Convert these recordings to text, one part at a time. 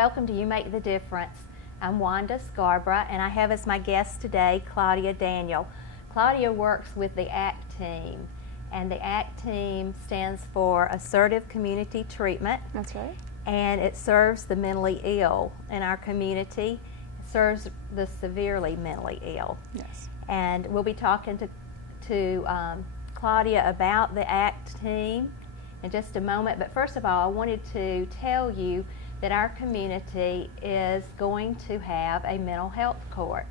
welcome to You Make the Difference. I'm Wanda Scarborough, and I have as my guest today Claudia Daniel. Claudia works with the ACT team, and the ACT team stands for Assertive Community Treatment. That's right. And it serves the mentally ill in our community. It serves the severely mentally ill. Yes. And we'll be talking to Claudia about the ACT team in just a moment. But first of all, I wanted to tell you that our community is going to have a mental health court.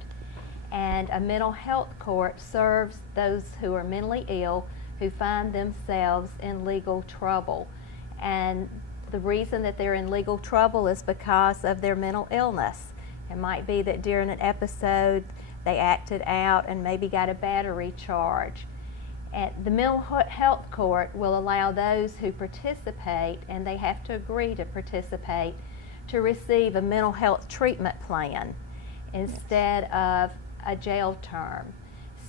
And a mental health court serves those who are mentally ill who find themselves in legal trouble. And the reason that they're in legal trouble is because of their mental illness. It might be that during an episode they acted out and maybe got a battery charge. And the mental health court will allow those who participate, and they have to agree to participate, to receive a mental health treatment plan instead of a jail term.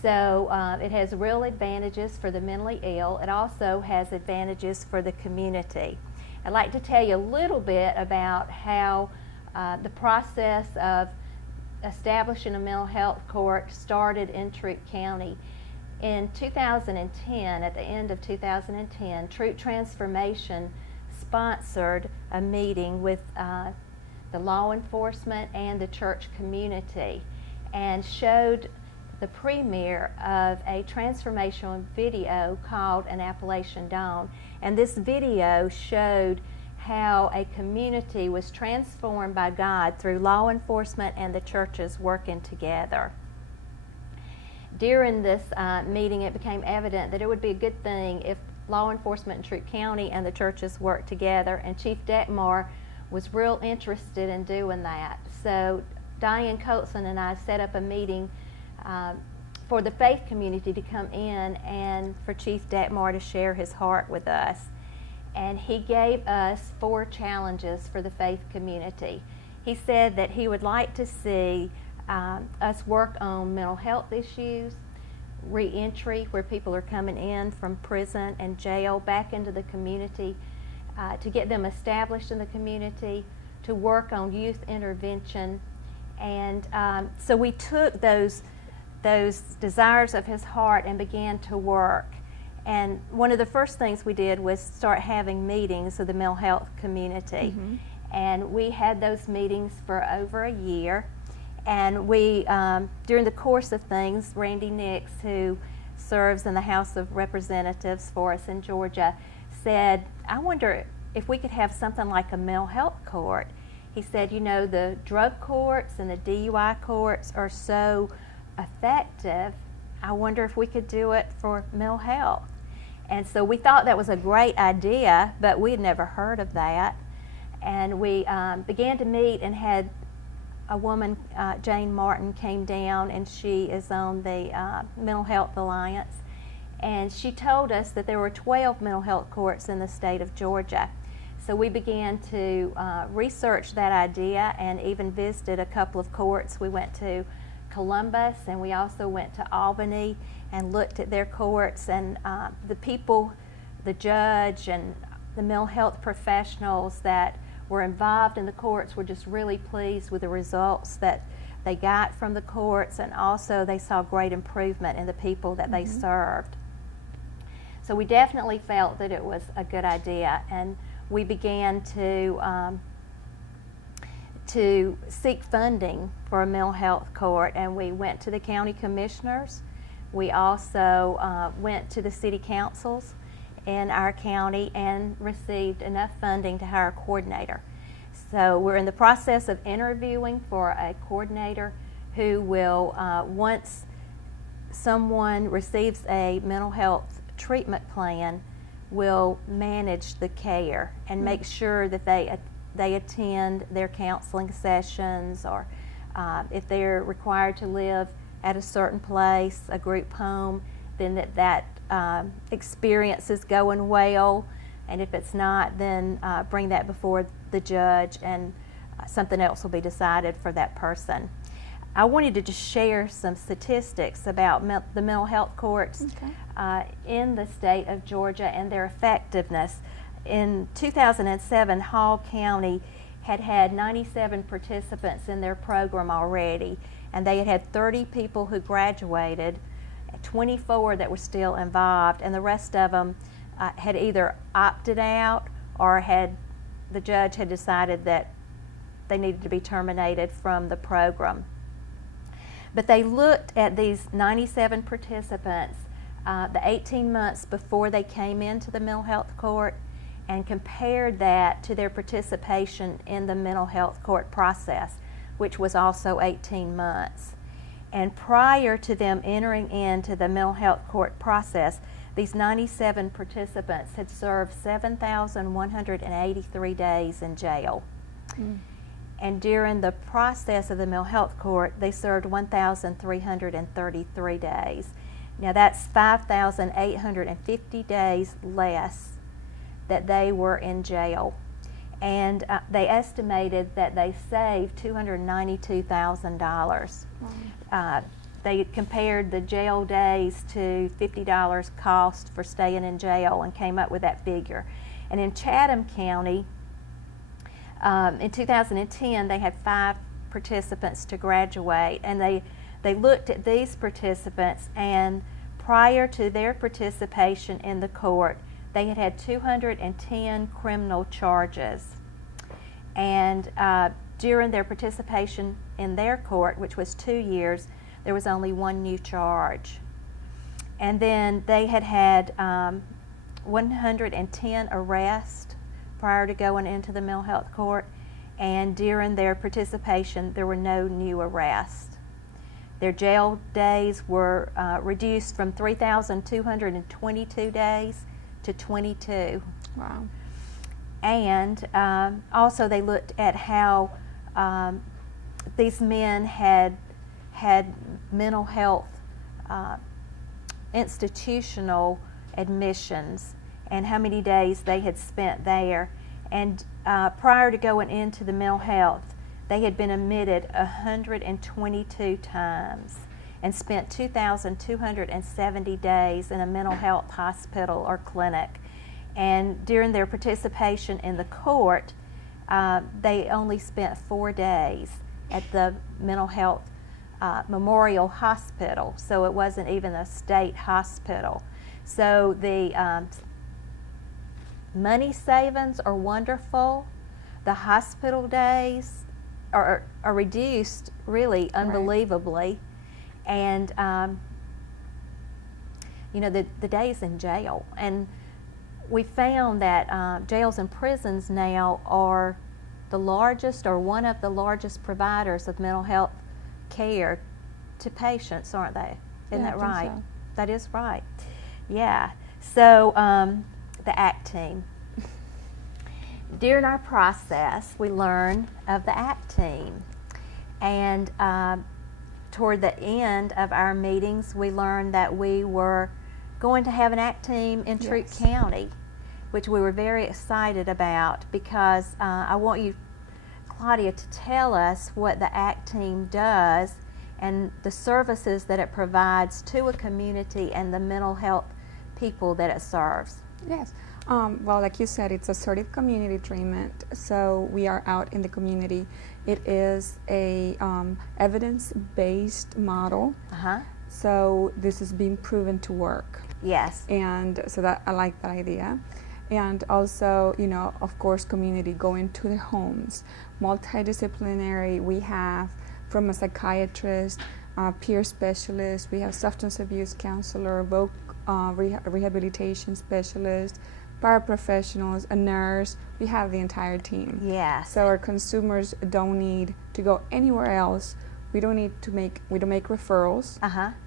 So it has real advantages for the mentally ill. It also has advantages for the community. I'd like to tell you a little bit about how the process of establishing a mental health court started in Troup County. In 2010, at the end of 2010, Troup Transformation sponsored a meeting with the law enforcement and the church community and showed the premiere of a transformational video called An Appalachian Dawn. And this video showed how a community was transformed by God through law enforcement and the churches working together. During this meeting, it became evident that it would be a good thing if law enforcement in Troup County and the churches worked together, and Chief Detmar was real interested in doing that. So Diane Colson and I set up a meeting for the faith community to come in and for Chief Detmar to share his heart with us. And he gave us 4 challenges for the faith community. He said that he would like to see us work on mental health issues, re-entry, where people are coming in from prison and jail back into the community, to get them established in the community, to work on youth intervention. And so we took those desires of his heart and began to work. And one of the first things we did was start having meetings with the mental health community. Mm-hmm. And we had those meetings for over a year. And we, during the course of things, Randy Nix, who serves in the House of Representatives for us in Georgia, said, I wonder if we could have something like a mental health court. He said, you know, the drug courts and the DUI courts are so effective. I wonder if we could do it for mental health. And so we thought that was a great idea, but we had never heard of that. And we began to meet and had a woman, Jane Martin, came down, and she is on the Mental Health Alliance. And she told us that there were 12 mental health courts in the state of Georgia. So we began to research that idea and even visited a couple of courts. We went to Columbus, and we also went to Albany and looked at their courts, and the people, the judge and the mental health professionals that were involved in the courts were just really pleased with the results that they got from the courts, and also they saw great improvement in the people that they served. So we definitely felt that it was a good idea, and we began to seek funding for a mental health court, and we went to the county commissioners. We also went to the city councils in our county and received enough funding to hire a coordinator. So we're in the process of interviewing for a coordinator who will, once someone receives a mental health treatment plan, will manage the care and make sure that they attend their counseling sessions, or if they're required to live at a certain place, a group home, then that experience is going well, and if it's not, then bring that before the judge, and something else will be decided for that person. I wanted to just share some statistics about the mental health courts in the state of Georgia and their effectiveness. In 2007, Hall County had 97 participants in their program already, and they had 30 people who graduated, 24 that were still involved, and the rest of them had either opted out or the judge had decided that they needed to be terminated from the program. But they looked at these 97 participants the 18 months before they came into the mental health court and compared that to their participation in the mental health court process, which was also 18 months. And prior to them entering into the mental health court process, these 97 participants had served 7,183 days in jail. And during the process of the mental health court, they served 1,333 days. Now that's 5,850 days less that they were in jail. And they estimated that they saved $292,000. They compared the jail days to $50 cost for staying in jail and came up with that figure. And in Chatham County, in 2010, they had 5 participants to graduate, and they looked at these participants, and prior to their participation in the court, they had had 210 criminal charges. And during their participation in their court, which was 2 years, there was only 1 new charge. And then they had had 110 arrests prior to going into the mental health court, and during their participation, there were no new arrests. Their jail days were reduced from 3,222 days to 22. Wow. And also they looked at how these men had mental health institutional admissions and how many days they had spent there. And prior to going into the mental health, they had been admitted 122 times and spent 2,270 days in a mental health hospital or clinic. And during their participation in the court, they only spent 4 days at the mental health Memorial Hospital, so it wasn't even a state hospital. So the money savings are wonderful. The hospital days are reduced really unbelievably. And the days in jail. And we found that jails and prisons now are the largest or one of the largest providers of mental health care to patients, aren't they? Isn't that right? So. That is right. Yeah. So the ACT team. During our process, we learned of the ACT team. And toward the end of our meetings, we learned that we were going to have an ACT team in Troup County, which we were very excited about, because I want you, Claudia, to tell us what the ACT team does and the services that it provides to a community and the mental health people that it serves. Yes. Well, like you said, it's assertive community treatment, so we are out in the community. It is a evidence-based model, so this is being proven to work. Yes. And so that I like that idea. And also, of course, community, going to the homes. Multidisciplinary, we have from a psychiatrist, peer specialist, we have substance abuse counselor, rehabilitation specialist, paraprofessionals, a nurse. We have the entire team. Yes. So our consumers don't need to go anywhere else. We don't make referrals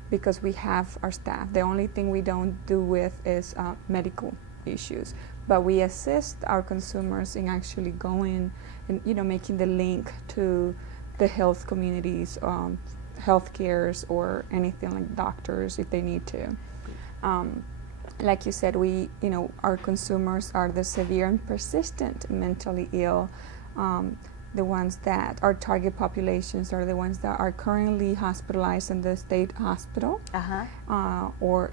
because we have our staff. The only thing we don't do with is medical issues, but we assist our consumers in actually going and making the link to the health communities, health cares, or anything like doctors if they need to. Like you said, our consumers are the severe and persistent mentally ill. The ones that our target populations are the ones that are currently hospitalized in the state hospital, or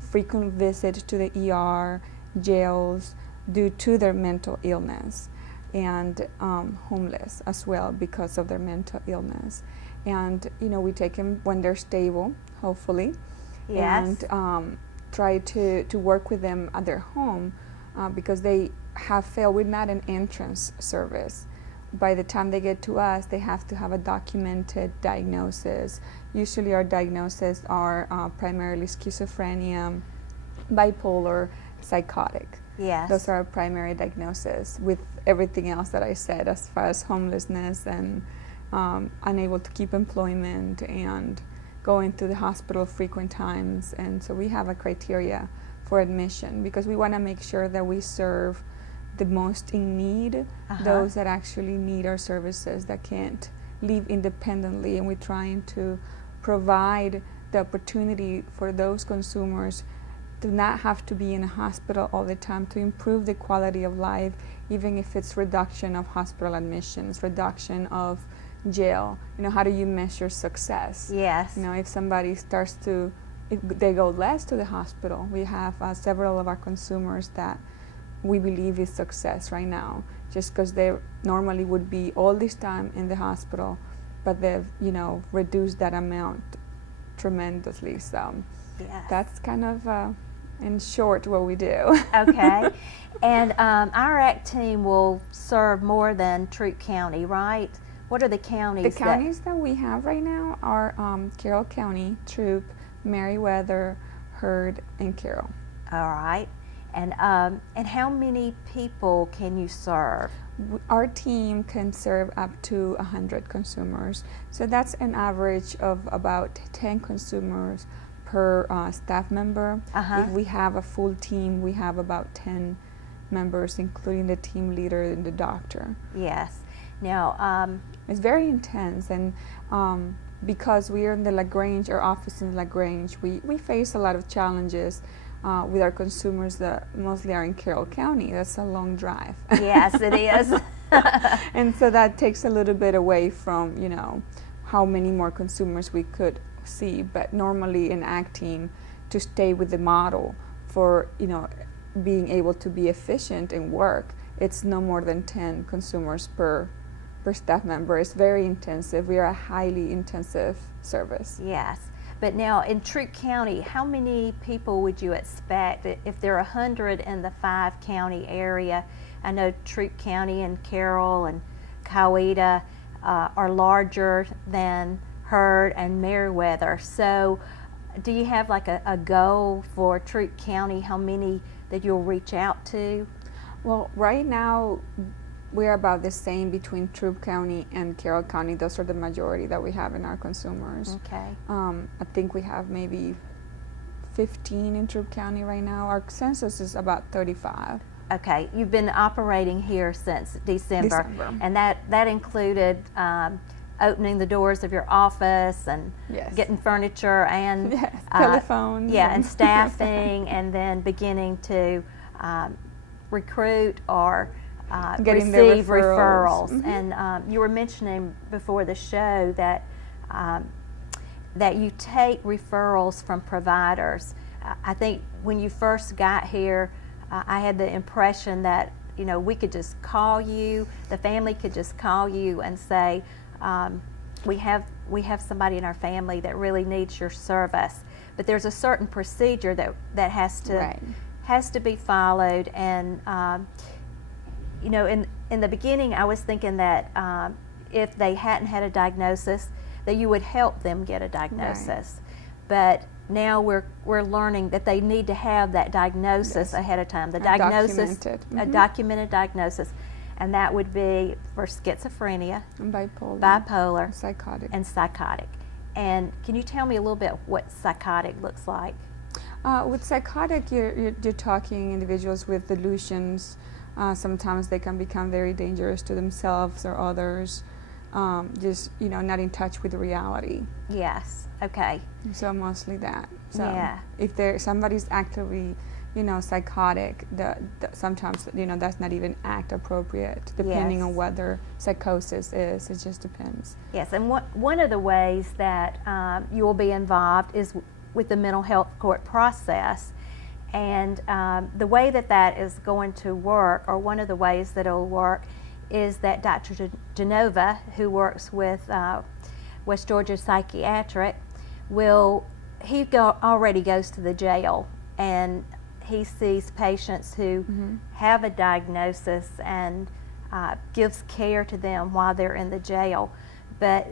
frequent visit to the ER, jails due to their mental illness. and homeless as well because of their mental illness. And we take them when they're stable, hopefully, Yes. and try to work with them at their home because they have failed. We're not an entrance service. By the time they get to us, they have to have a documented diagnosis. Usually our diagnoses are primarily schizophrenia, bipolar, psychotic. Yes. Those are our primary diagnoses, with everything else that I said as far as homelessness and unable to keep employment and going to the hospital frequent times. And so we have a criteria for admission because we want to make sure that we serve the most in need, those that actually need our services, that can't live independently. And we're trying to provide the opportunity for those consumers to not have to be in a hospital all the time, to improve the quality of life, even if it's reduction of hospital admissions, reduction of jail. How do you measure success? Yes. If somebody starts to, if they go less to the hospital, we have several of our consumers that we believe is success right now, just because they normally would be all this time in the hospital, but they've reduced that amount tremendously. So Yes. that's kind of in short what we do. Okay. And our ACT team will serve more than Troup County, right? What are the counties? The counties that we have right now are Carroll County, Troup, Meriwether, Heard, and Carroll. All right. And how many people can you serve? Our team can serve up to 100 consumers. So that's an average of about 10 consumers per staff member. If we have a full team, we have about 10 members, including the team leader and the doctor. Yes. Now, it's very intense, and because we are in the LaGrange, our office in LaGrange, we face a lot of challenges with our consumers that mostly are in Carroll County. That's a long drive. Yes, it is. And so that takes a little bit away from, how many more consumers we could see. But normally in ACT team, to stay with the model for, being able to be efficient in work, it's no more than 10 consumers per staff member. It's very intensive. We are a highly intensive service. Yes. But now in Troup County, how many people would you expect if there are 100 in the 5-county area? I know Troup County and Carroll and Coweta are larger than Heard and Meriwether. So do you have like a goal for Troup County, how many that you'll reach out to? Well, right now we're about the same between Troup County and Carroll County. Those are the majority that we have in our consumers. Okay. I think we have maybe 15 in Troup County right now. Our census is about 35. Okay, you've been operating here since December. And that included opening the doors of your office and getting furniture and telephones. And staffing, and then beginning to recruit or receive referrals. And you were mentioning before the show that that you take referrals from providers. I think when you first got here, I had the impression that we could just call you, the family could just call you and say, we have somebody in our family that really needs your service. But there's a certain procedure that has to be followed. And in the beginning, I was thinking that if they hadn't had a diagnosis, that you would help them get a diagnosis. But now we're learning that they need to have that diagnosis ahead of time. The diagnosis, a documented diagnosis, and that would be for schizophrenia, bipolar, psychotic. And can you tell me a little bit what psychotic looks like? With psychotic, you're talking individuals with delusions. Sometimes they can become very dangerous to themselves or others. Just not in touch with reality. Yes. Okay. So mostly that. So if somebody's actively, psychotic, sometimes that's not even act appropriate, depending on whether psychosis is. It just depends. Yes, and one of the ways that you will be involved is with the mental health court process, and the way that is going to work, or one of the ways that it'll work, is that Dr. Genova, who works with West Georgia Psychiatric, already goes to the jail, and he sees patients who have a diagnosis and gives care to them while they're in the jail. But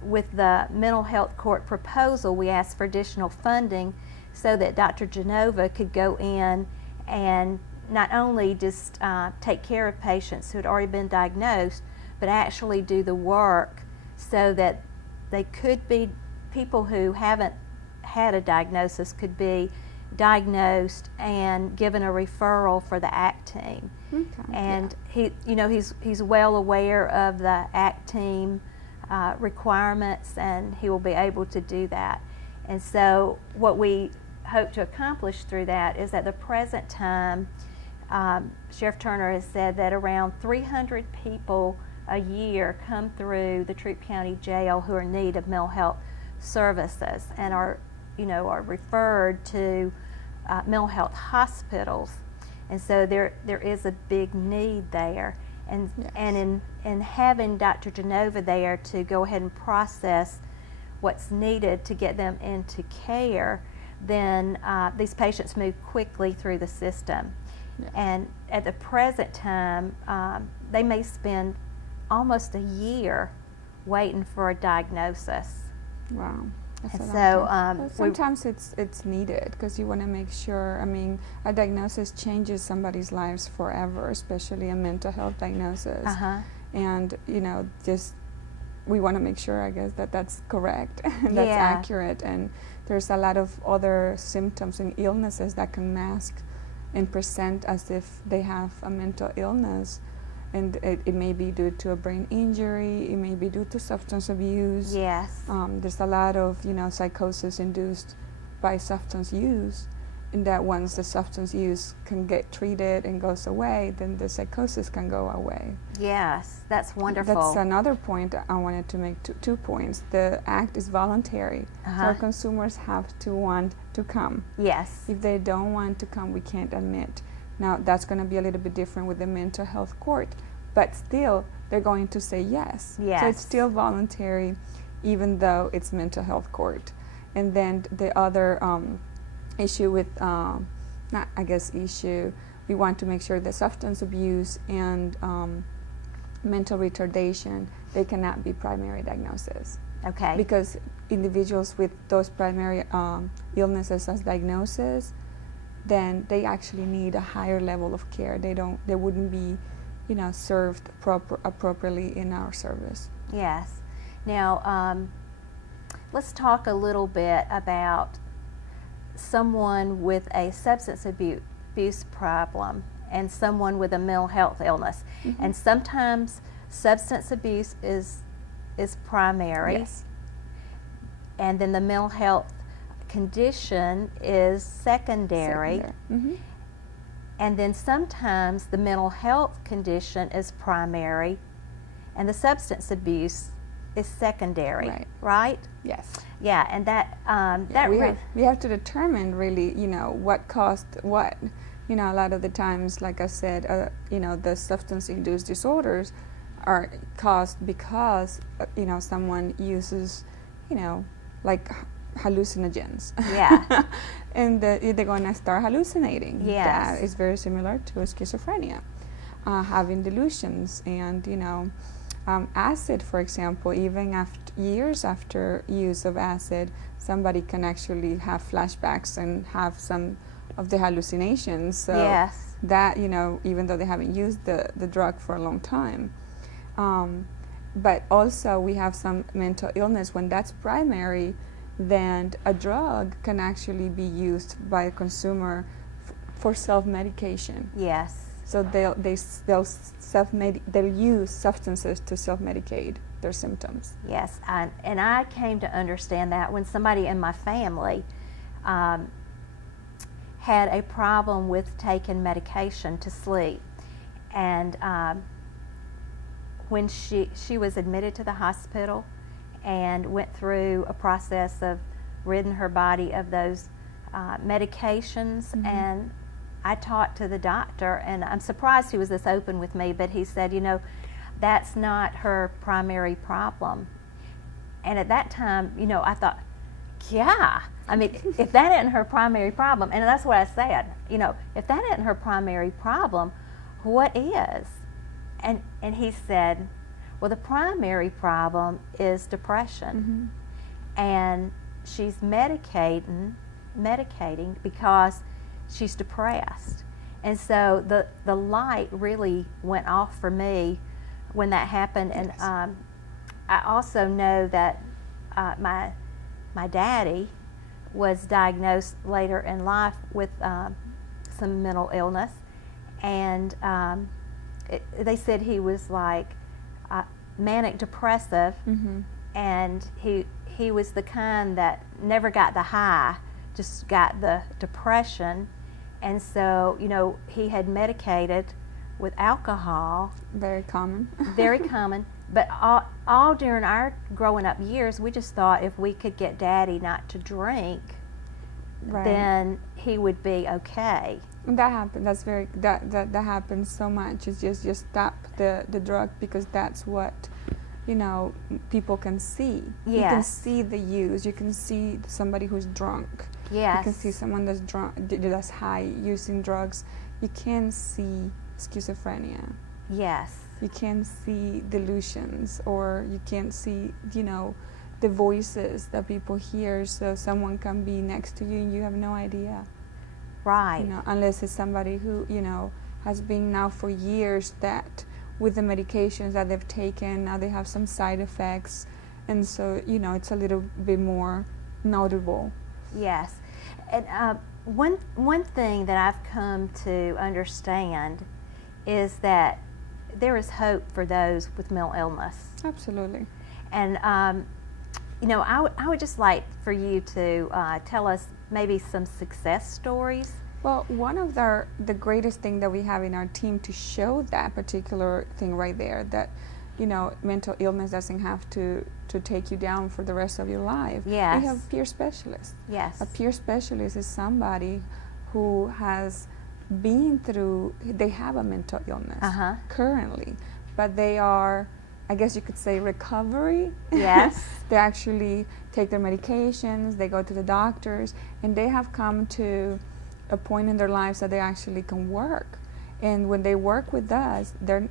with the mental health court proposal, we asked for additional funding so that Dr. Genova could go in and not only just take care of patients who had already been diagnosed, but actually do the work so that they could be, people who haven't had a diagnosis could be diagnosed and given a referral for the ACT team. Okay. And he's well aware of the ACT team requirements, and he will be able to do that. And so what we hope to accomplish through that is at the present time, Sheriff Turner has said that around 300 people a year come through the Troup County Jail who are in need of mental health services and are referred to mental health hospitals. And so there is a big need there. And Yes. and in having Dr. Genova there to go ahead and process what's needed to get them into care, then these patients move quickly through the system. Yes. And at the present time, they may spend almost a year waiting for a diagnosis. Wow. That's And a long so, time. Well, we- sometimes it's needed because you want to make sure. I mean, a diagnosis changes somebody's lives forever, especially a mental health diagnosis. And just we want to make sure, I guess, that that's correct, and that's Yeah. accurate. And there's a lot of other symptoms and illnesses that can mask and present as if they have a mental illness. And it may be due to a brain injury, it may be due to substance abuse. Yes. There's a lot of psychosis induced by substance use, and that once the substance use can get treated and goes away, then the psychosis can go away. Yes, that's wonderful. That's another point I wanted to make. Two points. The act is voluntary, so our consumers have to want to come. Yes. If they don't want to come, we can't admit. Now, that's going to be a little bit different with the mental health court, but still, they're going to say yes. Yes. So it's still voluntary, even though it's mental health court. And then the other issue with, we want to make sure that substance abuse and mental retardation, they cannot be primary diagnosis. Okay. Because individuals with those primary illnesses as diagnosis, then they actually need a higher level of care. They wouldn't be, served appropriately in our service. Yes. Now, let's talk a little bit about someone with a substance abuse problem and someone with a mental health illness. And sometimes substance abuse is primary. Yes. And then the mental health condition is secondary. And then sometimes the mental health condition is primary and the substance abuse is secondary. Right? Yes. Yeah, and we have to determine really, what caused what. A lot of the times, like I said, the substance-induced disorders are caused because, someone uses, like hallucinogens. Yeah. And they're going to start hallucinating. Yes. That is very similar to schizophrenia. Having delusions and, acid, for example, even years after use of acid, somebody can actually have flashbacks and have some of the hallucinations. So yes. that, even though they haven't used the drug for a long time. But also we have some mental illness. When that's primary, then a drug can actually be used by a consumer for self-medication. Yes. So they'll use substances to self-medicate their symptoms. Yes, and I came to understand that when somebody in my family had a problem with taking medication to sleep, and when she was admitted to the hospital and went through a process of ridding her body of those medications, and I talked to the doctor, and I'm surprised he was this open with me, but he said, that's not her primary problem. And at that time, you know, I thought, yeah, I mean, if that isn't her primary problem, and that's what I said, you know, if that isn't her primary problem, what is? And he said, well, the primary problem is depression. And she's medicating because she's depressed. And so the light really went off for me when that happened. And I also know that my daddy was diagnosed later in life with some mental illness, and they said he was like manic depressive, and he was the kind that never got the high, just got the depression. And so, you know, he had medicated with alcohol. Very common. Very common. But all during our growing up years, we just thought if we could get Daddy not to drink, then he would be okay. That happened. That's very that happens so much. It's just stop the drug, because that's what, you know, people can see. Yes. You can see the use. You can see somebody who's drunk. Yes. You can see someone that's drunk, that's high, using drugs. You can see schizophrenia. Yes. You can't see delusions, or you can't see, you know, the voices that people hear. So someone can be next to you and you have no idea. Right. You know, unless it's somebody who, you know, has been now for years that with the medications that they've taken, now they have some side effects. And so, you know, it's a little bit more notable. Yes. And one thing that I've come to understand is that there is hope for those with mental illness. Absolutely. And, you know, I would just like for you to tell us maybe some success stories. Well, one of the greatest thing that we have in our team to show that particular thing right there, that, you know, mental illness doesn't have to take you down for the rest of your life. Yes. We have peer specialists. Yes. A peer specialist is somebody who has been through, they have a mental illness currently, but they are, I guess you could say, recovery. Yes. They actually take their medications, they go to the doctors, and they have come to a point in their lives that they actually can work. And when they work with us, they're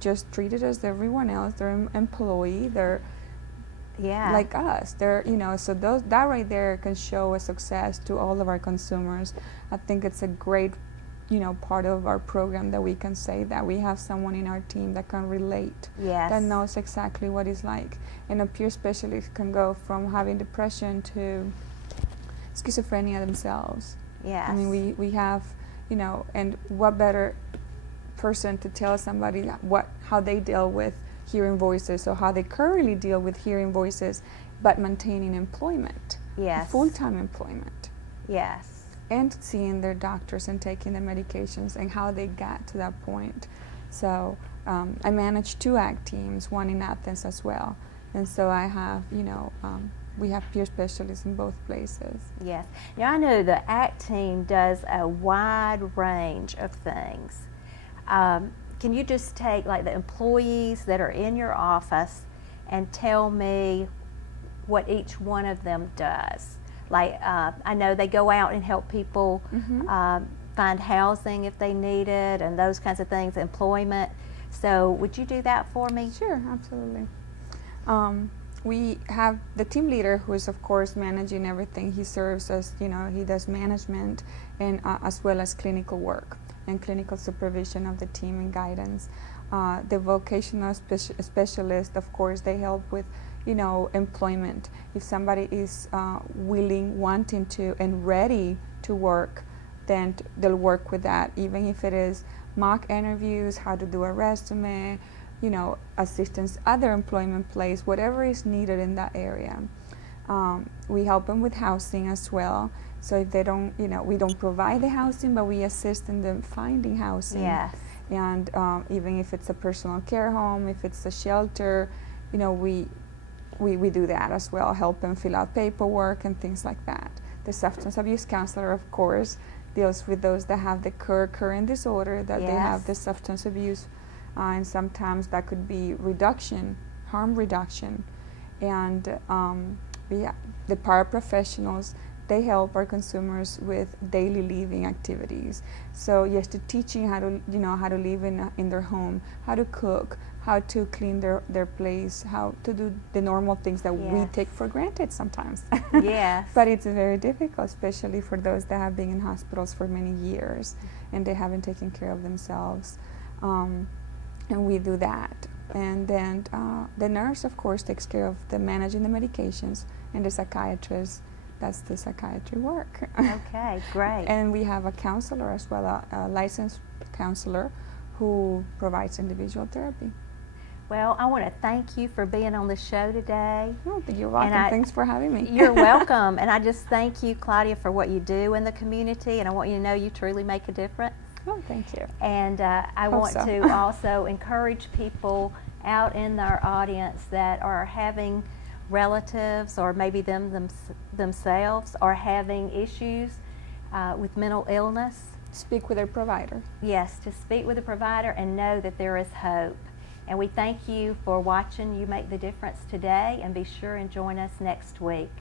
just treated as everyone else. They're an employee. They're like us. They're, you know, so that right there can show a success to all of our consumers. I think it's a great, you know, part of our program that we can say that we have someone in our team that can relate, that knows exactly what it's like. And a peer specialist can go from having depression to schizophrenia themselves. Yes. I mean, we have, you know, and what better person to tell somebody how they deal with hearing voices, or how they currently deal with hearing voices, but maintaining employment. Yes. Full-time employment. Yes. And seeing their doctors and taking their medications, and how they got to that point. So I manage 2 ACT teams, one in Athens as well. And so I have, you know, we have peer specialists in both places. Yes. Now I know the ACT team does a wide range of things. Can you just take like the employees that are in your office and tell me what each one of them does? Like I know they go out and help people find housing if they need it, and those kinds of things, employment. So would you do that for me? Sure, absolutely. We have the team leader, who is of course managing everything. He serves as, you know, he does management, and as well as clinical work and clinical supervision of the team and guidance. The vocational specialist, of course, they help with, you know, employment. If somebody is willing, wanting to, and ready to work, then they'll work with that, even if it is mock interviews, how to do a resume, you know, assistance, other employment place, whatever is needed in that area. We help them with housing as well. So if they don't, you know, we don't provide the housing, but we assist in them finding housing. Yes. And even if it's a personal care home, if it's a shelter, you know, we do that as well, help them fill out paperwork and things like that. The substance abuse counselor, of course, deals with those that have the current disorder, that they have the substance abuse and sometimes that could be reduction, harm reduction. And the paraprofessionals, they help our consumers with daily living activities. So yes, to teaching how to, how to live in their home, how to cook, how to clean their place, how to do the normal things that we take for granted sometimes. Yes. But it's very difficult, especially for those that have been in hospitals for many years and they haven't taken care of themselves. And we do that. And then the nurse, of course, takes care of the managing the medications, and the psychiatrist, that's the psychiatry work. Okay, great. And we have a counselor as well, a licensed counselor who provides individual therapy. Well, I want to thank you for being on the show today. Oh, you're welcome. Thanks for having me. You're welcome. And I just thank you, Claudia, for what you do in the community, and I want you to know you truly make a difference. Oh, thank you. And I want to also encourage people out in our audience that are having relatives or maybe themselves are having issues with mental illness. Speak with their provider. Yes, to speak with a provider and know that there is hope. And we thank you for watching You Make the Difference today, and be sure and join us next week.